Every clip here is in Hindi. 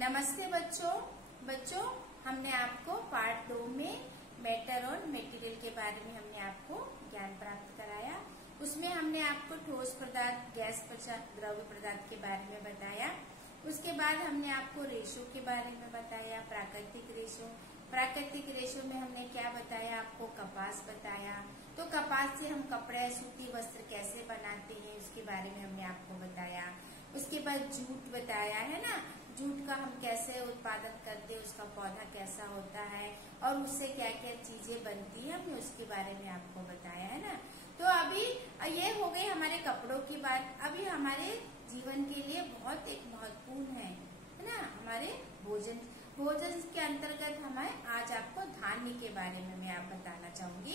नमस्ते बच्चों हमने आपको पार्ट 2 में मैटर और मटेरियल के बारे में हमने आपको ज्ञान प्राप्त कराया। उसमें हमने आपको ठोस पदार्थ, गैस पदार्थ, द्रव्य पदार्थ के बारे में बताया। उसके बाद हमने आपको रेशो के बारे में बताया, प्राकृतिक रेशो में हमने क्या बताया, आपको कपास बताया। तो कपास से हम कपड़े, सूती वस्त्र कैसे बनाते हैं उसके बारे में हमने आपको बताया। उसके बाद जूट बताया है ना, जूट का हम कैसे उत्पादन करते हैं, उसका पौधा कैसा होता है और उससे क्या क्या चीजें बनती है, हमने उसके बारे में आपको बताया है ना। तो अभी ये हो गई हमारे कपड़ों की बात। अभी हमारे जीवन के लिए बहुत एक महत्वपूर्ण है ना, हमारे भोजन के अंतर्गत हमें आज आपको धान्य के बारे में मैं आप बताना चाहूंगी।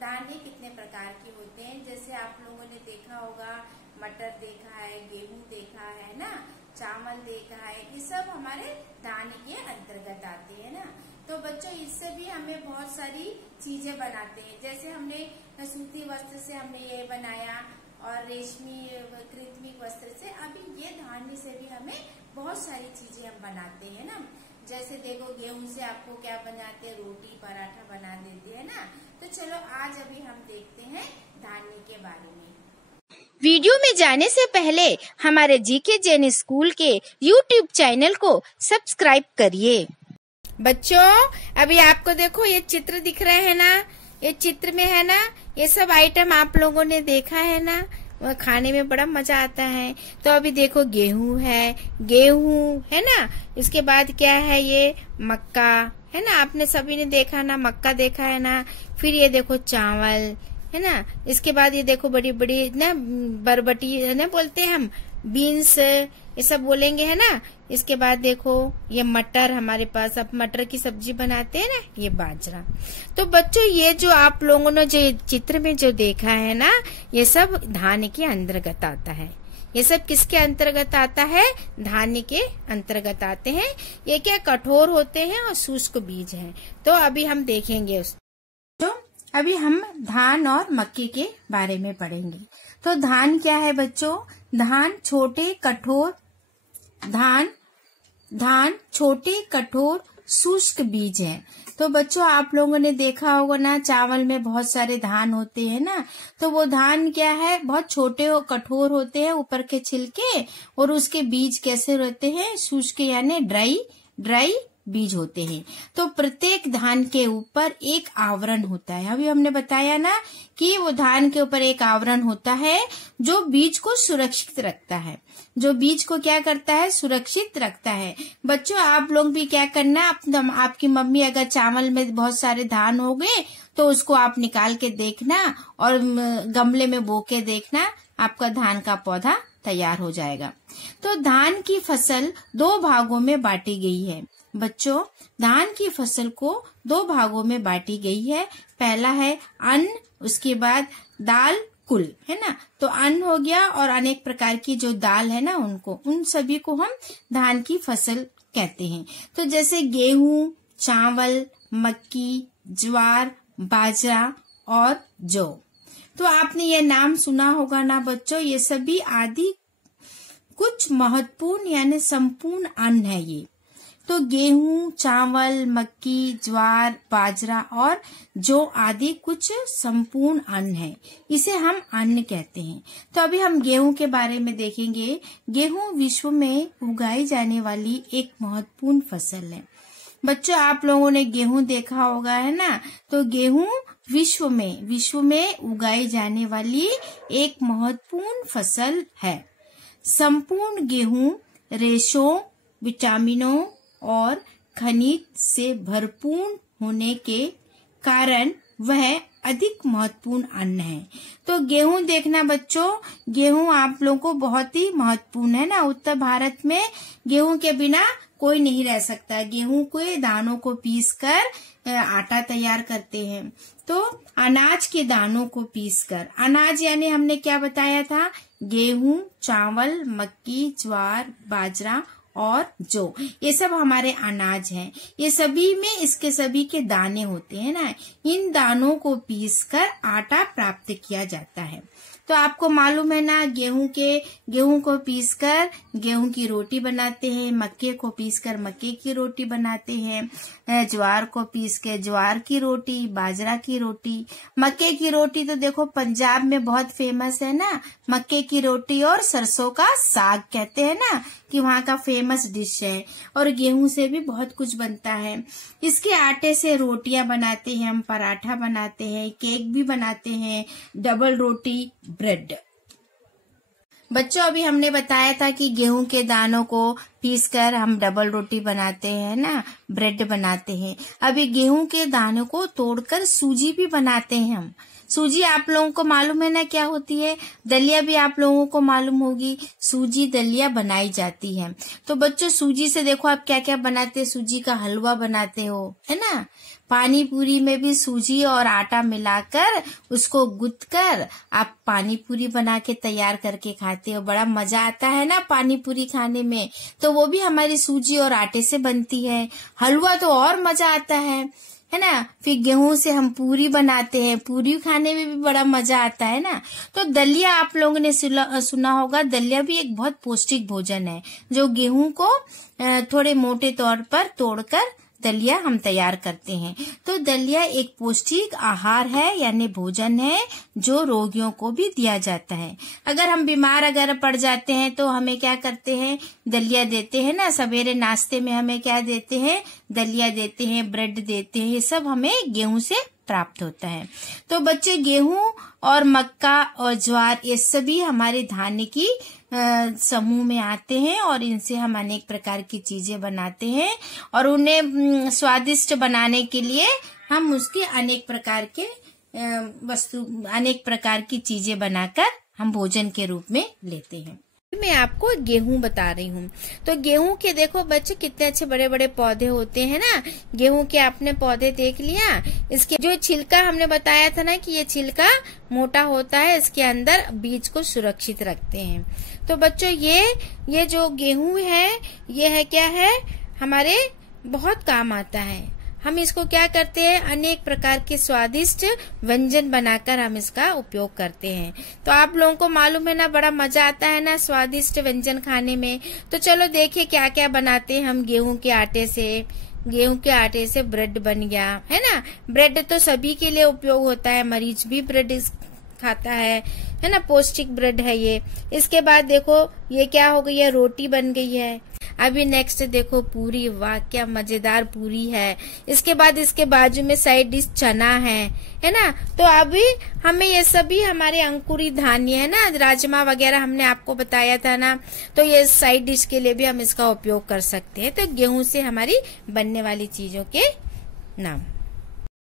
धान्य कितने प्रकार के होते हैं, जैसे आप लोगों ने देखा होगा, मटर देखा है, गेहूं देखा है ना, चावल देखा है, ये सब हमारे धान्य के अंतर्गत आते हैं ना। तो बच्चों इससे भी हमें बहुत सारी चीजें बनाते हैं, जैसे हमने सूती वस्त्र से हमने ये बनाया और रेशमी कृत्रिम वस्त्र से। अभी ये धान्य से भी हमें बहुत सारी चीजें हम बनाते हैं ना। जैसे देखो, गेहूं से आपको क्या बनाते हैं, रोटी पराठा बना देते हैं ना। तो चलो आज अभी हम देखते हैं धान्य के बारे में। वीडियो में जाने से पहले हमारे जीके जैन स्कूल के YouTube चैनल को सब्सक्राइब करिए। बच्चों अभी आपको देखो ये चित्र दिख रहे हैं ना, ये चित्र में है ना, ये सब आइटम आप लोगों ने देखा है ना, वह खाने में बड़ा मजा आता है। तो अभी देखो गेहूं है ना, इसके बाद क्या है, ये मक्का है ना, आपने सभी ने देखा ना, मक्का देखा है ना। फिर ये देखो चावल है ना, इसके बाद ये देखो बड़ी बड़ी ना बरबटी है ना, बोलते हैं हम, बीन्स ये सब बोलेंगे है ना। इसके बाद देखो ये मटर, हमारे पास अब मटर की सब्जी बनाते हैं ना, ये बाजरा। तो बच्चों ये जो आप लोगों ने जो चित्र में जो देखा है ना, ये सब धान्य के अंतर्गत आता है। ये सब किसके अंतर्गत आता है, धान्य के अंतर्गत आते हैं। ये क्या कठोर होते हैं और शुष्क बीज हैं। तो अभी हम देखेंगे अभी हम धान और मक्के के बारे में पढ़ेंगे। तो धान क्या है बच्चों, धान छोटे कठोर शुष्क बीज है। तो बच्चों आप लोगों ने देखा होगा ना, चावल में बहुत सारे धान होते हैं ना। तो वो धान क्या है, बहुत छोटे और कठोर होते हैं, ऊपर के छिलके, और उसके बीज कैसे रहते हैं, शुष्क यानी ड्राई बीज होते हैं। तो प्रत्येक धान के ऊपर एक आवरण होता है। अभी हमने बताया ना कि वो धान के ऊपर एक आवरण होता है जो बीज को सुरक्षित रखता है, जो बीज को क्या करता है, सुरक्षित रखता है। बच्चों आप लोग भी क्या करना, आपकी मम्मी अगर चावल में बहुत सारे धान हो गए तो उसको आप निकाल के देखना और गमले में बो के देखना, आपका धान का पौधा तैयार हो जाएगा। तो धान की फसल 2 भागों में बांटी गई है। बच्चों धान की फसल को 2 भागों में बांटी गई है। पहला है अन्न, उसके बाद दाल कुल है ना। तो अन्न हो गया और अनेक प्रकार की जो दाल है ना, उन सभी को हम धान की फसल कहते हैं। तो जैसे गेहूं, चावल, मक्की, ज्वार, बाजरा और जौ। तो आपने ये नाम सुना होगा ना बच्चों, ये सभी आदि कुछ महत्वपूर्ण यानी संपूर्ण अन्न है ये। तो गेहूं, चावल, मक्की, ज्वार, बाजरा और जौ आदि कुछ संपूर्ण अन्न है, इसे हम अन्न कहते हैं। तो अभी हम गेहूं के बारे में देखेंगे। गेहूं विश्व में उगाई जाने वाली एक महत्वपूर्ण फसल है। बच्चों आप लोगों ने गेहूं देखा होगा है ना। तो गेहूं विश्व में उगाई जाने वाली एक महत्वपूर्ण फसल है। संपूर्ण गेहूं रेशों, विटामिनों और खनिज से भरपूर होने के कारण वह अधिक महत्वपूर्ण अन्न है। तो गेहूं देखना बच्चों, गेहूं आप लोगों को बहुत ही महत्वपूर्ण है ना। उत्तर भारत में गेहूं के बिना कोई नहीं रह सकता। गेहूं के दानों को पीसकर आटा तैयार करते हैं। तो अनाज के दानों को पीसकर, अनाज यानी हमने क्या बताया था, गेहूं, चावल, मक्की, ज्वार, बाजरा और जौ, ये सब हमारे अनाज हैं। ये सभी में इसके सभी के दाने होते हैं ना। इन दानों को पीसकर आटा प्राप्त किया जाता है। तो आपको मालूम है ना, गेहूं को पीसकर गेहूं की रोटी बनाते हैं, मक्के को पीसकर मक्के की रोटी बनाते हैं, ज्वार को पीस के ज्वार की रोटी, बाजरा की रोटी। मक्के की रोटी तो देखो पंजाब में बहुत फेमस है ना, मक्के की रोटी और सरसों का साग कहते हैं ना कि वहाँ का फेमस डिश है। और गेहूं से भी बहुत कुछ बनता है। इसके आटे से रोटियां बनाते हैं हम, पराठा बनाते हैं, केक भी बनाते हैं, डबल रोटी, ब्रेड। बच्चों अभी हमने बताया था कि गेहूं के दानों को पीसकर हम डबल रोटी बनाते हैं ना, ब्रेड बनाते हैं। अभी गेहूं के दानों को तोड़कर सूजी भी बनाते हैं हम। सूजी आप लोगों को मालूम है ना क्या होती है। दलिया भी आप लोगों को मालूम होगी, सूजी दलिया बनाई जाती है। तो बच्चों सूजी से देखो आप क्या क्या बनाते हैं, सूजी का हलवा बनाते हो, है ना। पानी पूरी में भी सूजी और आटा मिलाकर उसको गूंथकर आप पानी पूरी बना के तैयार करके खाते हो। बड़ा मजा आता है ना पानी पूरी खाने में। तो वो भी हमारी सूजी और आटे से बनती है। हलवा तो और मजा आता है ना। फिर गेहूं से हम पूरी बनाते हैं, पूरी खाने में भी बड़ा मजा आता है ना। तो दलिया आप लोगों ने सुना होगा, दलिया भी एक बहुत पौष्टिक भोजन है, जो गेहूं को थोड़े मोटे तौर पर तोड़कर दलिया हम तैयार करते हैं। तो दलिया एक पौष्टिक आहार है, यानी भोजन है जो रोगियों को भी दिया जाता है। अगर हम बीमार अगर पड़ जाते हैं तो हमें क्या करते हैं, दलिया देते हैं ना। सवेरे नाश्ते में हमें क्या देते हैं, दलिया देते हैं, ब्रेड देते हैं। ये सब हमें गेहूं से प्राप्त होता है। तो बच्चे गेहूं और मक्का और ज्वार ये सभी हमारे धान्य की समूह में आते हैं और इनसे हम अनेक प्रकार की चीजें बनाते हैं। और उन्हें स्वादिष्ट बनाने के लिए हम उसके अनेक प्रकार की चीजें बनाकर हम भोजन के रूप में लेते हैं। मैं आपको गेहूं बता रही हूँ। तो गेहूं के देखो बच्चे कितने अच्छे बड़े बड़े पौधे होते हैं ना। गेहूं के आपने पौधे देख लिया। इसके जो छिलका हमने बताया था ना कि ये छिलका मोटा होता है, इसके अंदर बीज को सुरक्षित रखते हैं। तो बच्चों ये जो गेहूं है, ये है क्या है, हमारे बहुत काम आता है। हम इसको क्या करते हैं, अनेक प्रकार के स्वादिष्ट व्यंजन बनाकर हम इसका उपयोग करते हैं। तो आप लोगों को मालूम है ना, बड़ा मजा आता है ना स्वादिष्ट व्यंजन खाने में। तो चलो देखिए क्या क्या बनाते हैं हम गेहूं के आटे से। गेहूं के आटे से ब्रेड बन गया, है ना। ब्रेड तो सभी के लिए उपयोग होता है, मरीज भी ब्रेड खाता है ना, पौष्टिक ब्रेड है ये। इसके बाद देखो ये क्या हो गई है, रोटी बन गई है। अभी नेक्स्ट देखो पूरी, वाह क्या मजेदार पूरी है। इसके बाद इसके बाजू में साइड डिश चना है ना। तो अभी हमें ये सभी हमारे अंकुरित धान्य है ना, राजमा वगैरह हमने आपको बताया था ना। तो ये साइड डिश के लिए भी हम इसका उपयोग कर सकते हैं। तो गेहूं से हमारी बनने वाली चीजों के नाम।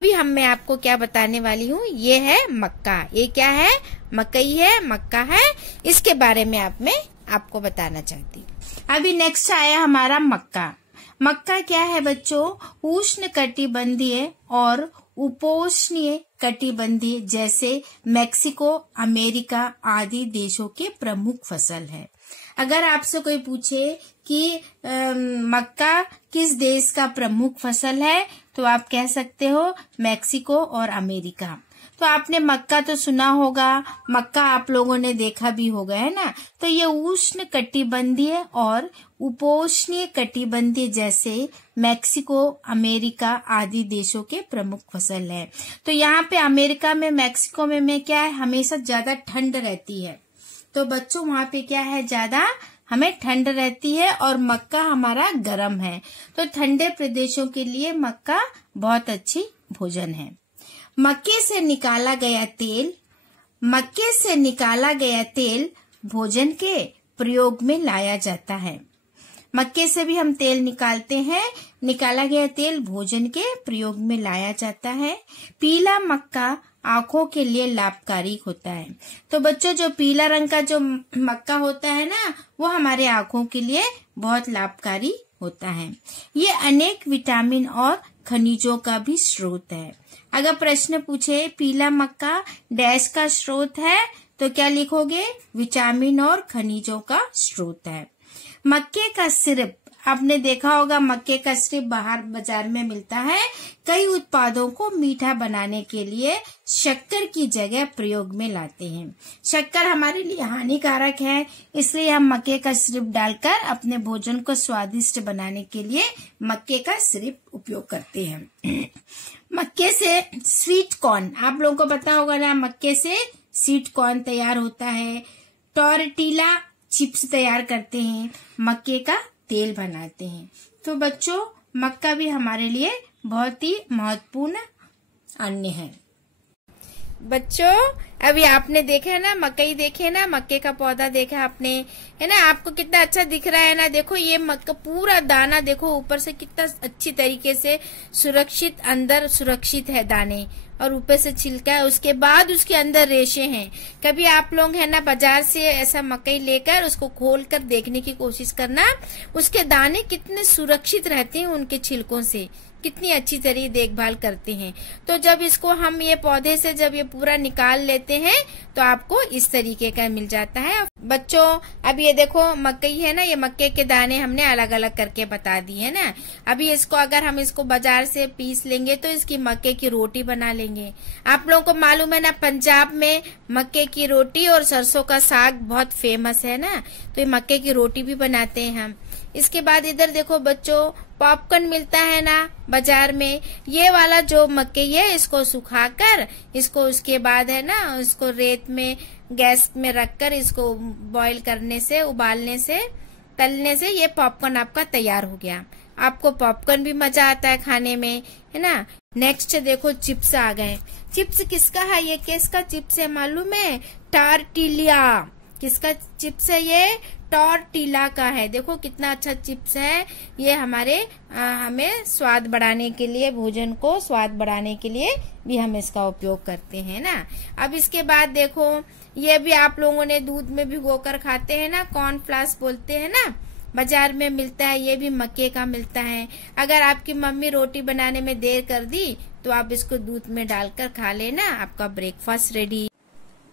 अभी मैं आपको क्या बताने वाली हूँ, ये है मक्का। ये क्या है, मकई है, मक्का है। इसके बारे में आपको बताना चाहती हूँ। अभी नेक्स्ट आया हमारा मक्का। मक्का क्या है बच्चों, उष्ण कटिबंधीय और उपोष्णीय कटिबंधीय जैसे मेक्सिको, अमेरिका आदि देशों के प्रमुख फसल है। अगर आपसे कोई पूछे कि मक्का किस देश का प्रमुख फसल है, तो आप कह सकते हो मेक्सिको और अमेरिका। तो आपने मक्का तो सुना होगा, मक्का आप लोगों ने देखा भी होगा, है ना। तो ये उष्ण कटिबंधीय और उपोष्णीय कटिबंधीय जैसे मेक्सिको, अमेरिका आदि देशों के प्रमुख फसल है। तो यहाँ पे अमेरिका में, मेक्सिको में क्या है, हमेशा ज्यादा ठंड रहती है। तो बच्चों वहाँ पे क्या है, ज्यादा हमें ठंड रहती है और मक्का हमारा गर्म है। तो ठंडे प्रदेशों के लिए मक्का बहुत अच्छी भोजन है। मक्के से निकाला गया तेल भोजन के प्रयोग में लाया जाता है। मक्के से भी हम तेल निकालते हैं। निकाला गया तेल भोजन के प्रयोग में लाया जाता है। पीला मक्का आंखों के लिए लाभकारी होता है। तो बच्चों जो पीला रंग का जो मक्का होता है ना, वो हमारे आंखों के लिए बहुत लाभकारी होता है। ये अनेक विटामिन और खनिजों का भी स्रोत है। अगर प्रश्न पूछे पीला मक्का डैश का स्रोत है, तो क्या लिखोगे, विटामिन और खनिजों का स्रोत है। मक्के का सिरप आपने देखा होगा मक्के का सिरप बाहर बाजार में मिलता है। कई उत्पादों को मीठा बनाने के लिए शक्कर की जगह प्रयोग में लाते हैं। शक्कर हमारे लिए हानिकारक है, इसलिए हम मक्के का सिरप डालकर अपने भोजन को स्वादिष्ट बनाने के लिए मक्के का सिरप उपयोग करते हैं। मक्के से स्वीट कॉर्न, आप लोगों को पता होगा ना, मक्के से स्वीट कॉर्न तैयार होता है। टॉर्टिला चिप्स तैयार करते हैं, मक्के का तेल बनाते हैं। तो बच्चों, मक्का भी हमारे लिए बहुत ही महत्वपूर्ण अन्न है। बच्चों, अभी आपने देखा है ना, मकई देखे ना, मक्के का पौधा देखा आपने, है ना, आपको कितना अच्छा दिख रहा है ना। देखो ये मक्का पूरा दाना देखो ऊपर से कितना अच्छी तरीके से सुरक्षित, अंदर सुरक्षित है दाने, और ऊपर से छिलका है, उसके बाद उसके अंदर रेशे हैं। कभी आप लोग है ना बाजार से ऐसा मकई लेकर उसको खोल कर देखने की कोशिश करना, उसके दाने कितने सुरक्षित रहते हैं, उनके छिलकों से कितनी अच्छी तरह देखभाल करते हैं। तो जब इसको हम ये पौधे से जब ये पूरा निकाल लेते हैं तो आपको इस तरीके का मिल जाता है। बच्चों, अब ये देखो मकई है ना, ये मक्के के दाने हमने अलग अलग करके बता दी है ना। अभी इसको अगर हम इसको बाजार से पीस लेंगे तो इसकी मक्के की रोटी बना लेंगे। आप लोगों को मालूम है ना, पंजाब में मक्के की रोटी और सरसों का साग बहुत फेमस है ना, तो ये मक्के की रोटी भी बनाते हैं हम। इसके बाद इधर देखो बच्चों, पॉपकॉर्न मिलता है ना बाजार में। ये वाला जो मकई है इसको सुखाकर, इसको उसके बाद है ना इसको रेत में गैस में रखकर इसको बॉईल करने से, उबालने से, तलने से ये पॉपकॉर्न आपका तैयार हो गया। आपको पॉपकॉर्न भी मजा आता है खाने में, है ना। नेक्स्ट देखो चिप्स आ गए। चिप्स किसका है? ये किसका चिप्स है मालूम है? टॉर्टिलिया। किसका चिप्स है ये? टॉर्टिला का है। देखो कितना अच्छा चिप्स है ये। हमें स्वाद बढ़ाने के लिए, भोजन को स्वाद बढ़ाने के लिए भी हम इसका उपयोग करते हैं ना। अब इसके बाद देखो, ये भी आप लोगों ने दूध में भिगोकर खाते हैं ना, कॉर्नफ्लेक्स बोलते हैं ना, बाजार में मिलता है, ये भी मक्के का मिलता है। अगर आपकी मम्मी रोटी बनाने में देर कर दी तो आप इसको दूध में डालकर खा लेना, आपका ब्रेकफास्ट रेडी।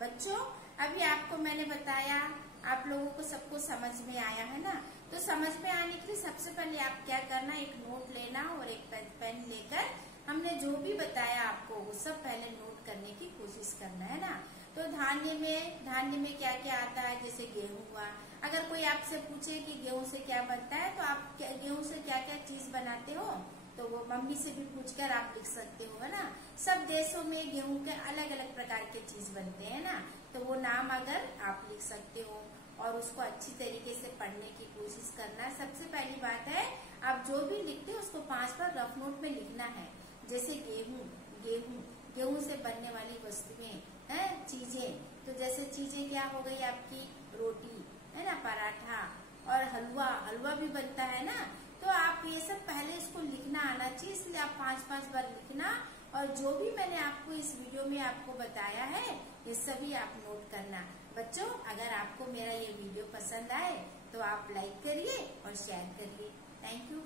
बच्चों, अभी आपको मैंने बताया, आप लोगों को सबको समझ में आया है ना। तो समझ में आने के लिए सबसे पहले आप क्या करना, एक नोट लेना और एक पेन लेकर हमने जो भी बताया आपको वो सब पहले नोट करने की कोशिश करना है ना। तो धान्य में क्या क्या आता है, जैसे गेहूं हुआ। अगर कोई आपसे पूछे कि गेहूं से क्या बनता है, तो आप गेहूं से क्या क्या चीज बनाते हो, तो वो मम्मी से भी पूछकर आप लिख सकते हो, है ना। सब देशों में गेहूं के अलग अलग प्रकार के चीज बनते हैं ना, तो वो नाम अगर आप लिख सकते हो और उसको अच्छी तरीके से पढ़ने की कोशिश करना। सबसे पहली बात है, आप जो भी लिखते हो उसको 5 बार रफ नोट में लिखना है। जैसे गेहूं से बनने वाली वस्तुएं हैं, चीजें, तो जैसे चीजें क्या हो गई आपकी, रोटी है ना, पराठा और हलवा भी बनता है ना। तो आप ये सब पहले इसको लिखना आना चाहिए, इसलिए आप 5-5 बार लिखना। और जो भी मैंने आपको इस वीडियो में आपको बताया है ये सभी आप नोट करना। बच्चों, अगर आपको मेरा ये वीडियो पसंद आए तो आप लाइक करिए और शेयर करिए। Thank you.